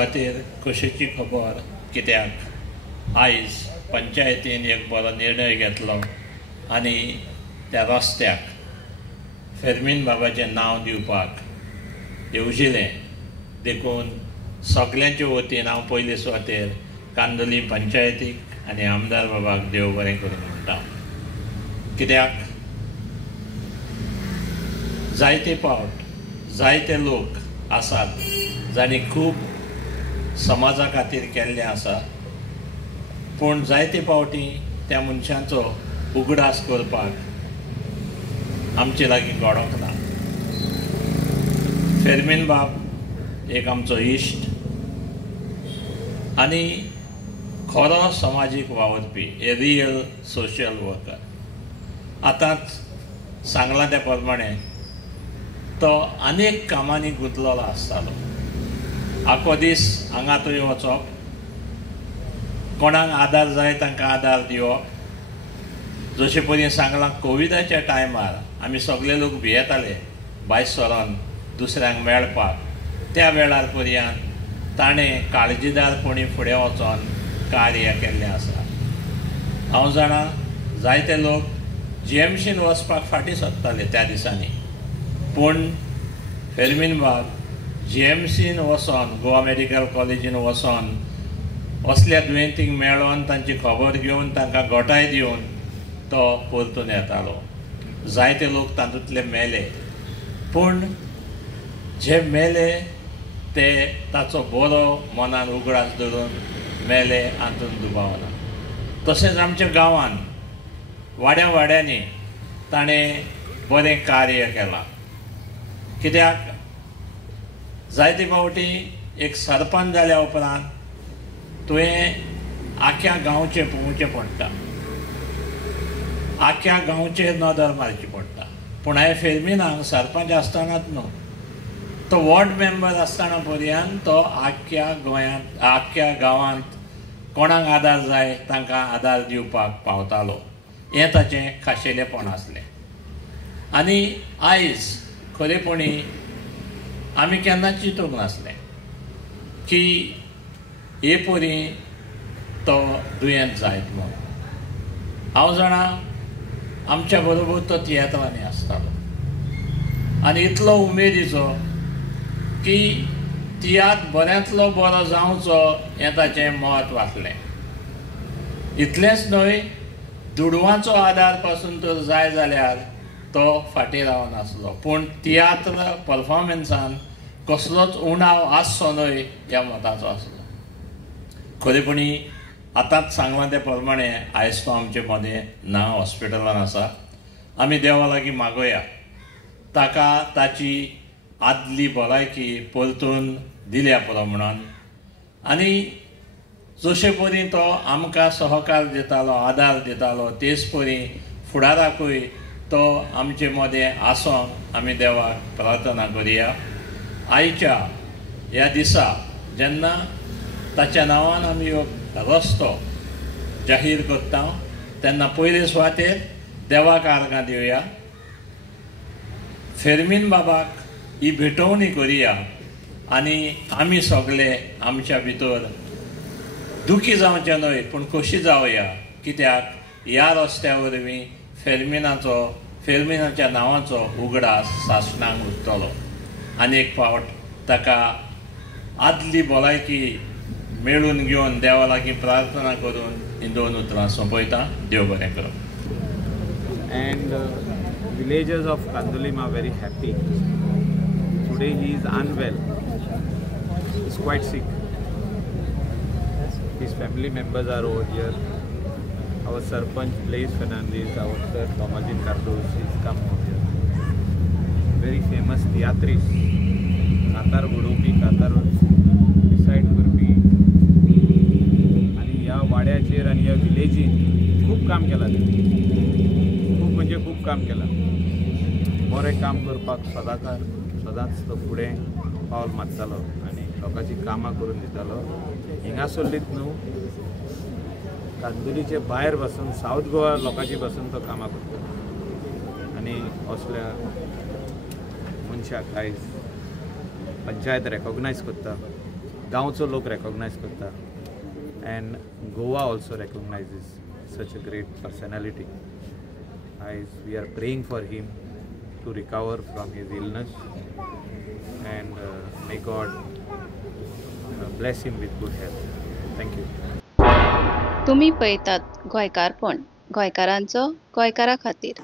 सुवातेर खोशेची खबर कित्याक आयज पंचायतीन एक बरो निर्णय घेतलो आनी त्या रस्त्याक फेर्मीन बाबाचें नांव दिवपाक येवजिलें देखून सगळ्यांचे वतीन हांव पयले सुवातेर कांदोली पंचायतीक आनी आमदार बाबाक देव बरें करूं म्हणटा। कित्याक जायते फावट जायते लोक आसात जांणी खूब समाजा खातीर केल्लें आसा, पूण जायते फावटी त्या मनशांचो उगडास करपाक आमचे लागीं गोडोंक ना। फेर्मीन बाब एक आमचो इश्ट आनी खरो समाजीक वावरपी, ए रियल सोशल वर्कर। आतांच सांगला त्या प्रमाणे तो अनेक कामांनी गुंतलेलो आसतालो। आखो दीस हांगा थंय वचप, कोणाक आदार जाय तांकां आदार दिवप। जशे परीन सांगलां कोविडाच्या टायमार आमी सगळे लोक भियेताले भायर सरोन दुसऱ्यांक मेळपाक, त्या वेळार पर्यंत ताणें काळजीदारपणी फुडें वचोन कार्य केल्लें आसा। हांव जाणा जायते लोक GMCन वचपाक फाटीं सरताले त्या दिसांनी, पूण फेर्मीन बाब GMCन वचोन, गोवा मेडिकल कॉलेजीन वचोन असल्या दुयेंतींक मेळोन तांची खबर घेवन तांकां घोटाय दिवन तो परतून येतालो। जायते लोक तातूंतले मेले, पूण जे मेले ते ताचो बरो मनान उगडास धरून मेले हातून दुबाव ना। तशेंच आमच्या गांवांत वाड्या वाड्यांनी ताणें बरें कार्य केलां। कित्याक जायते फावटी एक सरपंच जाल्या उपरांत तुवें आख्या गांवचें पळोवचें पडटा, आख्या गांवचेर नदर मारची पडटा। पूण हांवें फेर्मीनाक सरपंच आसतनाच न्हू, तो वॉर्ड मेंबर आसतना पर्यंत तो आख्या गोंयांत, आख्या गांवांत कोणाक आदार जाय तांकां आदार दिवपाक पावतालो। हें ताचें खाशेलेपण आसलें। आनी आयज खरेपणी आमी केन्ना चिंतूंक नासलें की हे परी तो दुयेंत जायत म्हणून। हांव जाणा आमच्या बरोबर तो तियात्रांनी आसतालो आनी इतलो उमेदीचो की तियात्र बऱ्यांतलो बरो जावचो हें ताचें मत वाचलें। इतलेंच न्हय, दुडवांचो आदार पासून तर जाय जाल्यार तो फाटीं रावनासलो, पूण तियात्र परफॉर्मन्सान कसलोच उणाव आसचो न्हय ह्या मताचो आसलो। खरेपणी आतांच सांगलां त्या प्रमाणे आयज तो आमचे मदें ना हॉस्पिटलान आसा। आमी देवा लागीं मागोया ताका ताची आदली भलायकी परतून दिल्या पुरो म्हणून, आनी जशे परी तो आमकां सहकार दितालो, आदार दितालो, तेच परी फुडाराकूय तो आमचे मदें आसोंक आमी देवाक प्रार्थना करुया। आयच्या ह्या दिसा जेन्ना ताच्या नांवान आमी हो रस्तो जाहीर करता तेन्ना पयले सुवातेर देवाक आर्गां दिवया, फेर्मीन बाबाक ही भेटवणी करुया आनी आमी सगळे आमच्या भितर दुखी जावचे न्हय पूण खोशी जावया। कित्याक ह्या रस्त्या वरवीं फेर्मिनाच्या नांवाचो उगडास सासणाक उरतलो। आनी एक फावट ताका आदली भलायकी मेळून घेवन देवा लागीं प्रार्थना करून ही 2 उतरां सोंपयता। देव बरें करूं। And villagers of Kandolim are very happy. Today he is unwell. He is quite sick. His family members are over here. Our Sarpanch Blaise Fernandez, our sir Tomazin Cardos is come over here. Very famous theatrist, Katar Gudopi, Katar decide करपी आणि ह्या वाड्याचेर आणि ह्या विलेजीन खूब काम केलां। खूब म्हणजे खूब काम केलां। बरें काम करपाक सदांच तो फुडें पावल मारतालो आनी लोकांची कामां करून दितालो। हिंगासल्लीच न्हू, कांदोलीचे भायर बसून साऊथ गोवा लोकांची बसून तो कामां करता आनी असल्या मनशाक आयज पंचायत रेकॉग्नायज करता। गांवचो लोक रेकॉग्नायज करता and Goa also recognises such a great personality. आयज we are praying for him to recover from his illness and may God bless him with good health. Thank you. तुम्ही पळयतात गोंयकारपण, गोंयकारांचो गोंयकारा खातीर.